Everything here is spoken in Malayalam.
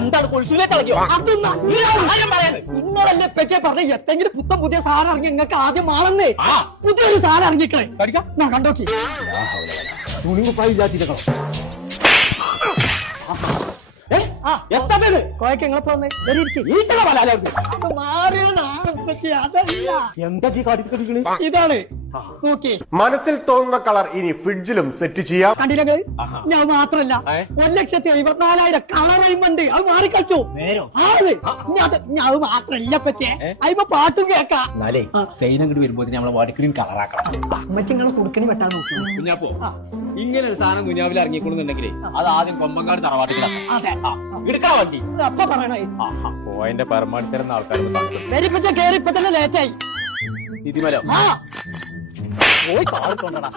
എന്താണ് കൊൾസിലേക്ക് കളിക്കോ? നിങ്ങളല്ലേ ഇപ്പച്ചേ പറഞ്ഞ എത്തെങ്കിലും പുത്തൻ പുതിയ സാധനം ഇറങ്ങി നിങ്ങൾക്ക് ആദ്യം മാണെന്നേ പുതിയൊരു സാധനം ഇറങ്ങിക്കളെ കണ്ടോക്കി തുണിമുപ്പായി ഇല്ലാത്തിരിക്കണം. ഇതാണ് നോക്കി മനസ്സിൽ തോന്നുന്ന കളർ ഇനി ഫ്രിഡ്ജിലും സെറ്റ് ചെയ്യാം. കണ്ടില്ല ഞാൻ മാത്രല്ല 1,54,000 കളറുണ്ട്. അത് മാറിക്കളിച്ചു അത് മാത്രല്ല പറ്റേ അതിപ്പോ പാട്ടും കേക്കാം. സൈനങ്ങോട്ട് വരുമ്പോ നമ്മളെ വാടിക്കലും കളറാക്കണം. അമ്മച്ചിങ്ങളെ കൊടുക്കണി വെട്ടാൻ നോക്കി കുഞ്ഞാപ്പോ ഇങ്ങനെ ഒരു സാധനം കുഞ്ഞാവിൽ ഇറങ്ങിക്കൊള്ളുന്നുണ്ടെങ്കിലേ അത് ആദ്യം കൊമ്പങ്കാട് തറവാട്ടിലാണ്. അതെ എടുക്കാൻ വണ്ടി അപ്പൊ പറയണേ പോയിന്റെ പരമാവധി തരുന്ന ആൾക്കാർ കേറി ഇപ്പൊ തന്നെ ലേറ്റായി ഇതിമലോ ആ പോയി കാറിക്കൊണ്ടടാ.